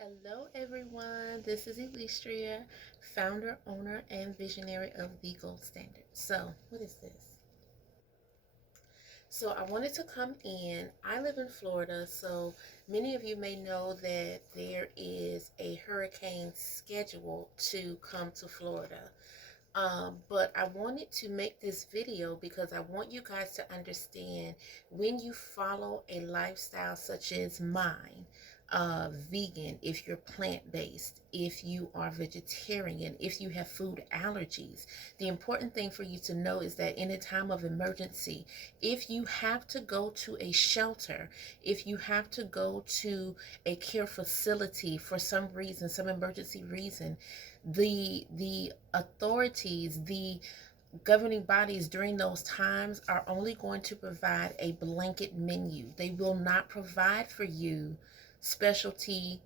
Hello everyone, this is Elistria, founder, owner, and visionary of the Gold Standard. So, what is this? So, I wanted to come in. I live in Florida, so many of you may know that there is a hurricane scheduled to come to Florida. But I wanted to make this video because I want you guys to understand when you follow a lifestyle such as mine, vegan, if you're plant-based, if you are vegetarian, if you have food allergies, the important thing for you to know is that in a time of emergency, if you have to go to a shelter, if you have to go to a care facility for some reason, some emergency reason, the authorities, the governing bodies during those times are only going to provide a blanket menu. They will not provide for you specialty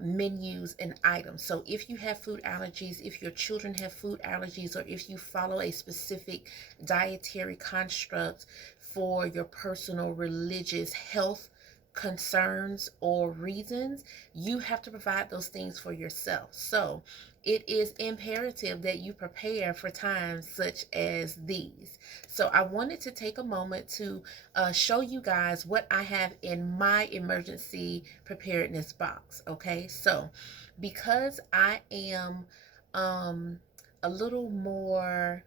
menus and items. So if you have food allergies, if your children have food allergies, or if you follow a specific dietary construct for your personal religious health concerns or reasons, you have to provide those things for yourself. So it is imperative that you prepare for times such as these. So I wanted to take a moment to show you guys what I have in my emergency preparedness box. Okay, so because I am a little more,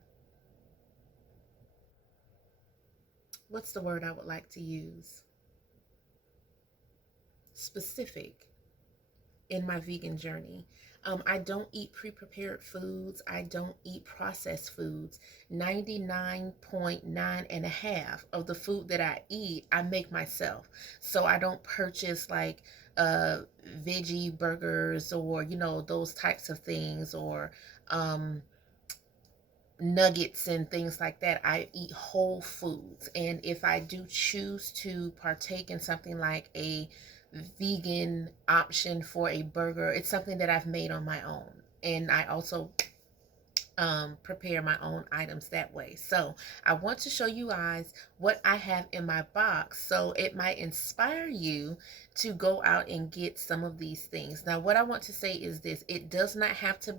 what's the word I would like to use? Specific in my vegan journey. I don't eat pre-prepared foods. I don't eat processed foods. 99.9 and a half of the food that I eat, I make myself. So I don't purchase like veggie burgers or, those types of things, or nuggets and things like that. I eat whole foods. And if I do choose to partake in something like a vegan option for a burger, it's something that I've made on my own. And I also prepare my own items that way. So I want to show you guys what I have in my box, so it might inspire you to go out and get some of these things. Now, what I want to say is this: it does not have to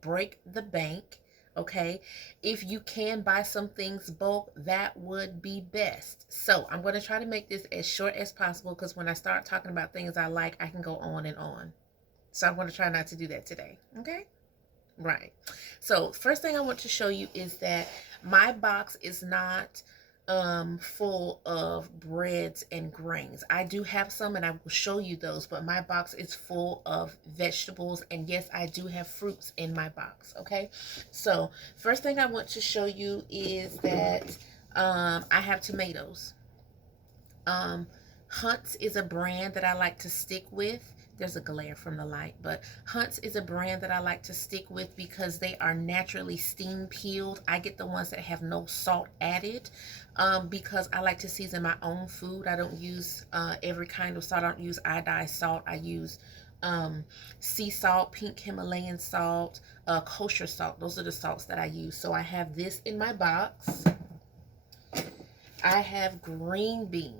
break the bank. Okay, if you can buy some things bulk, that would be best. So I'm going to try to make this as short as possible, because when I start talking about things I like, I can go on and on. So I'm going to try not to do that today. Okay. Right. So first thing I want to show you is that my box is not full of breads and grains. I do have some and I will show you those, but my box is full of vegetables, and yes, I do have fruits in my box. Okay. So first thing I want to show you is that I have tomatoes. Hunt's is a brand that I like to stick with. There's a glare from the light, but Hunt's is a brand that I like to stick with because they are naturally steam peeled. I get the ones that have no salt added, because I like to season my own food. I don't use every kind of salt. I don't use iodized salt. I use sea salt, pink Himalayan salt, kosher salt. Those are the salts that I use. So I have this in my box. I have green beans.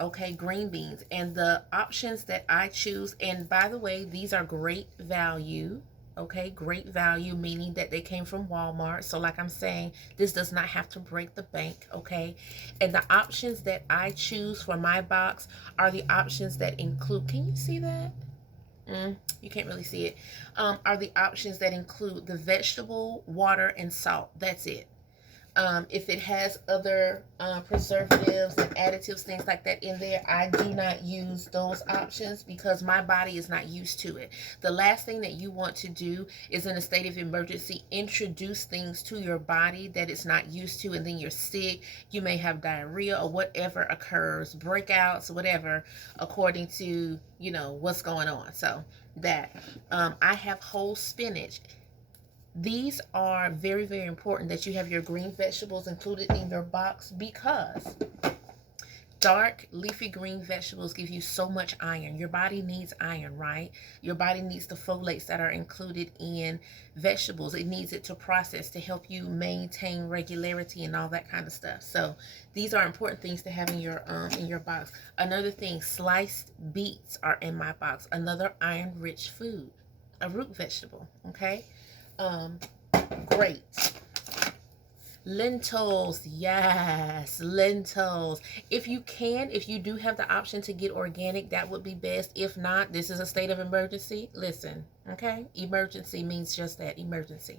Okay, green beans. And the options that I choose, and by the way, these are great value. Okay, great value, meaning that they came from Walmart. So like I'm saying, this does not have to break the bank. Okay, and the options that I choose for my box are the options that include, can you see that? You can't really see it. Are the options that include the vegetable, water, and salt. That's it. If it has other preservatives and additives, things like that in there, I do not use those options because my body is not used to it. The last thing that you want to do is, in a state of emergency, introduce things to your body that it's not used to, and then you're sick. You may have diarrhea or whatever occurs, breakouts, whatever, according to, what's going on. So that I have whole spinach. These are very, very important that you have your green vegetables included in your box, because Dark leafy green vegetables give you so much iron. Your body needs iron, right? Your body needs the folates that are included in vegetables. It needs it to process, to help you maintain regularity and all that kind of stuff. So these are important things to have in your box. Another thing, sliced beets are in my box. Another iron-rich food, a root vegetable. Okay, great. Lentils, yes, lentils. If you do have the option to get organic, that would be best. If not, this is a state of emergency. Listen, okay? Emergency means just that, emergency.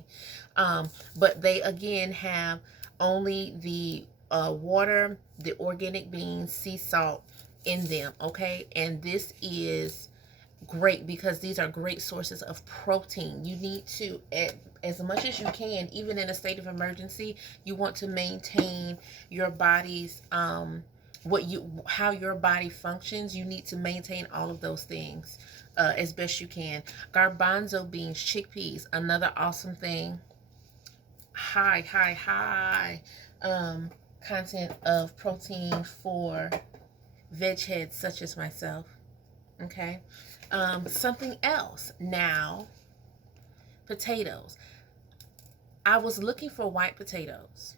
But they, again, have only the water, the organic beans, sea salt in them, okay? And this is great because these are great sources of protein. You need to, as much as you can, even in a state of emergency, you want to maintain your body's how your body functions. You need to maintain all of those things as best you can. Garbanzo beans, chickpeas, another awesome thing. High content of protein for veg heads such as myself. Okay. Something else now, potatoes. I was looking for white potatoes.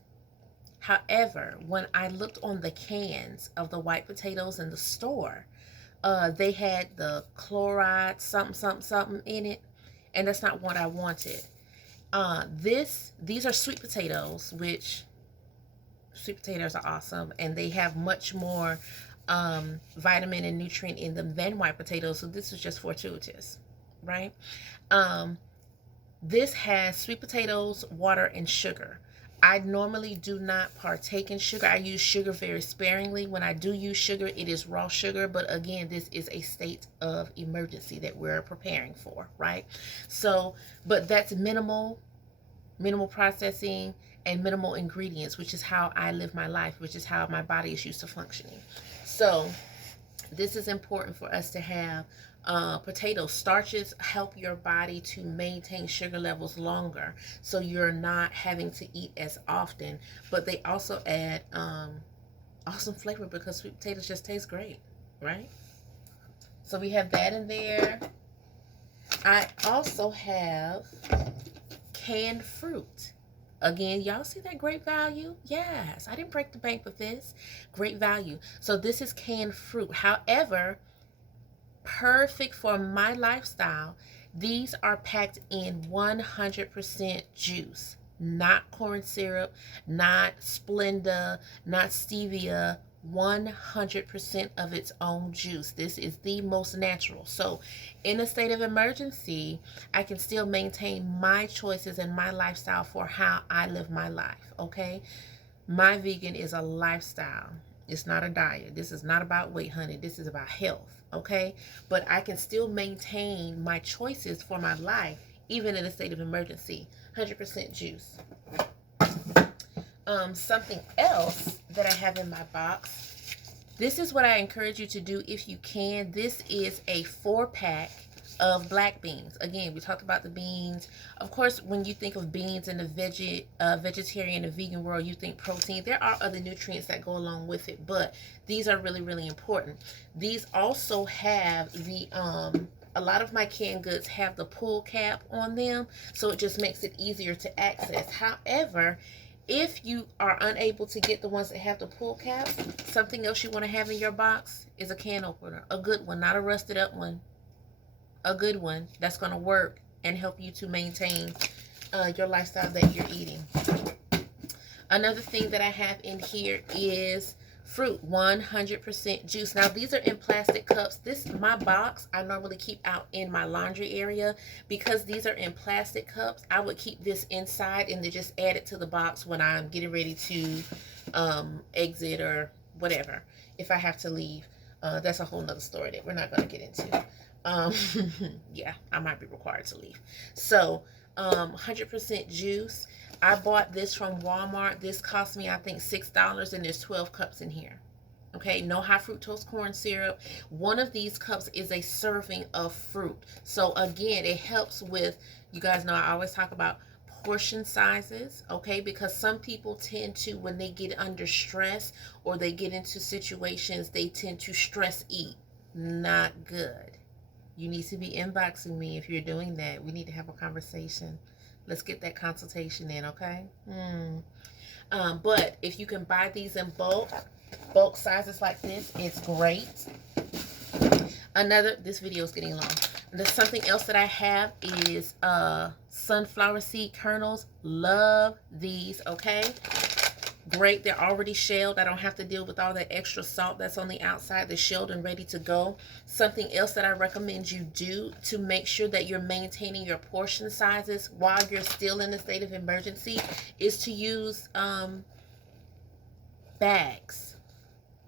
However, when I looked on the cans of the white potatoes in the store, they had the chloride something in it, and that's not what I wanted. These are sweet potatoes, which sweet potatoes are awesome, and they have much more vitamin and nutrient in them than white potatoes, so this is just fortuitous, right? This has sweet potatoes, water, and sugar. I normally do not partake in sugar. I use sugar very sparingly. When I do use sugar, it is raw sugar, but again, this is a state of emergency that we're preparing for, right? So, but that's minimal processing and minimal ingredients, which is how I live my life, which is how my body is used to functioning. So this is important for us to have. Potato starches help your body to maintain sugar levels longer, so you're not having to eat as often, but they also add awesome flavor because sweet potatoes just taste great, right? So we have that in there. I also have canned fruit. Again, y'all see that great value? Yes, I didn't break the bank with this. Great value. So this is canned fruit. However, perfect for my lifestyle. These are packed in 100% juice, not corn syrup, not Splenda, not stevia. 100% of its own juice. This is the most natural. So in a state of emergency, I can still maintain my choices and my lifestyle for how I live my life. Okay, my vegan is a lifestyle. It's not a diet. This is not about weight, honey. This is about health. Okay, but I can still maintain my choices for my life even in a state of emergency. 100% juice. Something else that I have in my box. This is what I encourage you to do if you can. This is a 4-pack of black beans. Again, we talked about the beans. Of course, when you think of beans in the vegetarian and vegan world, you think protein. There are other nutrients that go along with it, but these are really, really important. These also have the a lot of my canned goods have the pull cap on them, so it just makes it easier to access. However, if you are unable to get the ones that have the pull cap, something else you want to have in your box is a can opener. A good one, not a rusted up one. A good one that's going to work and help you to maintain your lifestyle that you're eating. Another thing that I have in here is fruit, 100% juice. Now these are in plastic cups. My box I normally keep out in my laundry area. Because these are in plastic cups, I would keep this inside and then just add it to the box when I'm getting ready to exit or whatever, if I have to leave. That's a whole nother story that we're not going to get into. Yeah, I might be required to leave. So 100% juice. I bought this from Walmart. This cost me, I think, $6, and there's 12 cups in here. Okay, no high fructose corn syrup. One of these cups is a serving of fruit. So again, it helps with, you guys know I always talk about portion sizes, okay? Because some people tend to, when they get under stress or they get into situations, they tend to stress eat. Not good. You need to be inboxing me if you're doing that. We need to have a conversation. Let's get that consultation in, okay? But if you can buy these in bulk sizes like this, it's great. This video is getting long. There's something else that I have is sunflower seed kernels. Love these, okay? Great. They're already shelled. I don't have to deal with all that extra salt that's on the outside. They're shelled and ready to go. Something else that I recommend you do to make sure that you're maintaining your portion sizes while you're still in a state of emergency is to use bags.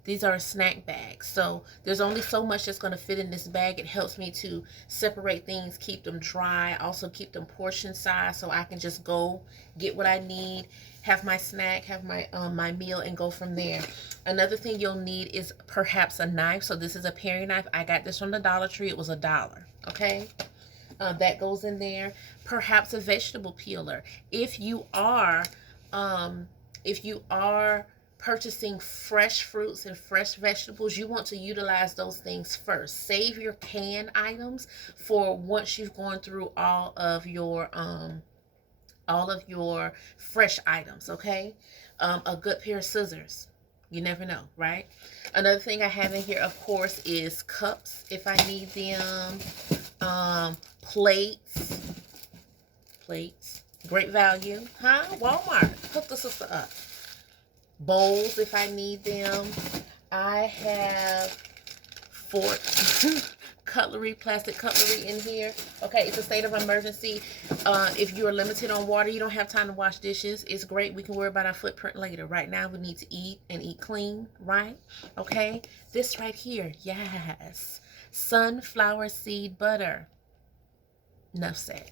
These are snack bags. So there's only so much that's going to fit in this bag. It helps me to separate things, keep them dry, also keep them portion size so I can just go get what I need, have my snack, have my my meal, and go from there. Another thing you'll need is perhaps a knife. So this is a paring knife. I got this from the Dollar Tree. It was $1. Okay. That goes in there. Perhaps a vegetable peeler. If you are purchasing fresh fruits and fresh vegetables, you want to utilize those things first. Save your canned items for once you've gone through all of your fresh items, okay? A good pair of scissors. You never know, right? Another thing I have in here, of course, is cups if I need them. Plates. Great value. Huh? Walmart. Hook the sister up. Bowls if I need them. I have forks, cutlery, plastic cutlery in here. Okay, it's a state of emergency. If you are limited on water, you don't have time to wash dishes, it's great. We can worry about our footprint later. Right now, we need to eat and eat clean, right? Okay, this right here, yes. Sunflower seed butter. Enough said.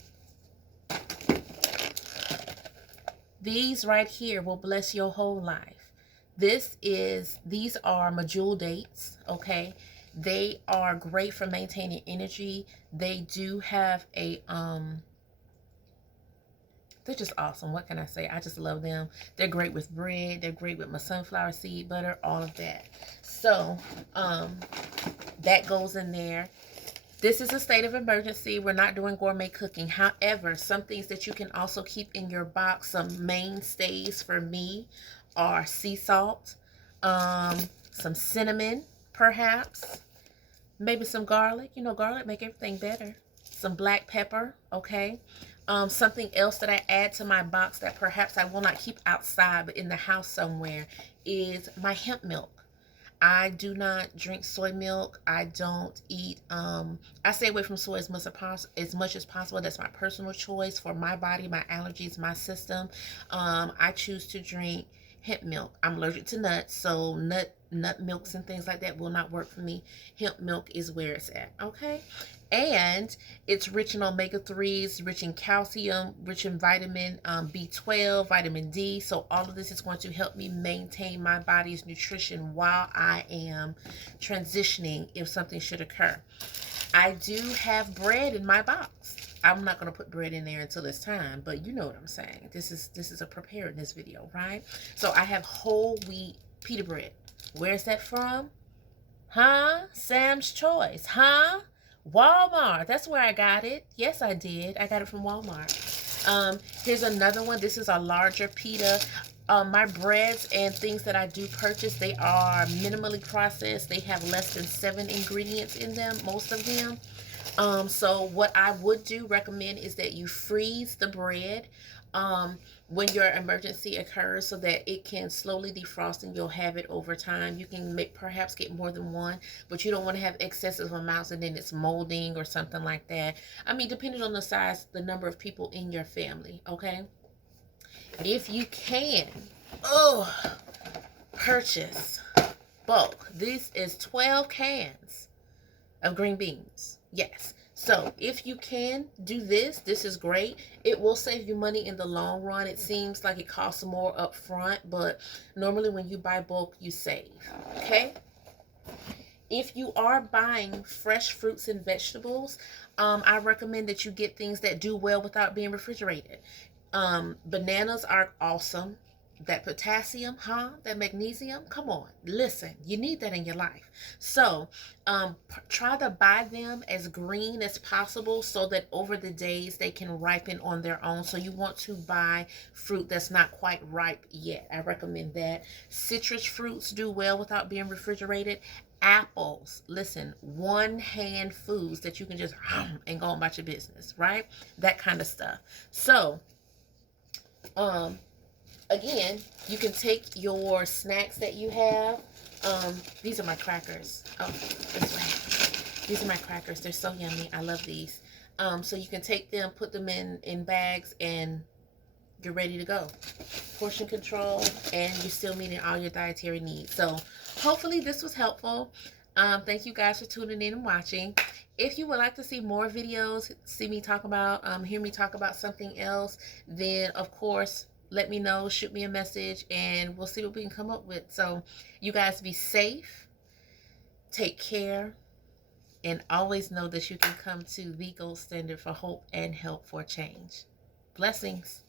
These right here will bless your whole life. These are medjool dates, okay? They are great for maintaining energy. They do have a, they're just awesome. What can I say? I just love them. They're great with bread. They're great with my sunflower seed butter, all of that. So, that goes in there. This is a state of emergency. We're not doing gourmet cooking. However, some things that you can also keep in your box, some mainstays for me are sea salt, some cinnamon, perhaps, maybe some garlic. You know, garlic make everything better. Some black pepper, okay? Something else that I add to my box that perhaps I will not keep outside but in the house somewhere is my hemp milk. I do not drink soy milk. I don't eat, I stay away from soy as much as possible. That's my personal choice for my body, my allergies, my system. I choose to drink hemp milk. I'm allergic to nuts, so nut milks and things like that will not work for me. Hemp milk is where it's at, okay? And it's rich in omega-3s, rich in calcium, rich in vitamin B12, vitamin D. So all of this is going to help me maintain my body's nutrition while I am transitioning if something should occur. I do have bread in my box. I'm not going to put bread in there until it's time, but you know what I'm saying. This is a preparedness video, right? So I have whole wheat pita bread. Where's that from? Huh? Sam's Choice. Huh? Walmart. That's where I got it. Yes, I did. I got it from Walmart. Here's another one. This is a larger pita. My breads and things that I do purchase, they are minimally processed. They have less than 7 ingredients in them, most of them. So what I would recommend is that you freeze the bread when your emergency occurs so that it can slowly defrost and you'll have it over time. You can perhaps get more than one, but you don't want to have excessive amounts and then it's molding or something like that. I mean, depending on the size, the number of people in your family, okay? If you can, purchase bulk. This is 12 cans of green beans. Yes. So if you can do this is great. It will save you money in the long run. It seems like it costs more up front, but normally when you buy bulk, you save. Okay? If you are buying fresh fruits and vegetables, I recommend that you get things that do well without being refrigerated. Bananas are awesome. That potassium, huh? That magnesium, come on, listen, you need that in your life. So try to buy them as green as possible so that over the days they can ripen on their own. So you want to buy fruit that's not quite ripe yet. I recommend that. Citrus fruits do well without being refrigerated. Apples, listen, one hand foods that you can just and go about your business, right? That kind of stuff. So um again, you can take your snacks that you have. These are my crackers. Oh, this way. These are my crackers. They're so yummy. I love these. So you can take them, put them in bags, and you're ready to go. Portion control, and you're still meeting all your dietary needs. So hopefully this was helpful. Thank you guys for tuning in and watching. If you would like to see more videos, see me talk about, hear me talk about something else, then of course, let me know, shoot me a message, and we'll see what we can come up with. So you guys be safe, take care, and always know that you can come to the gold standard for hope and help for change. Blessings.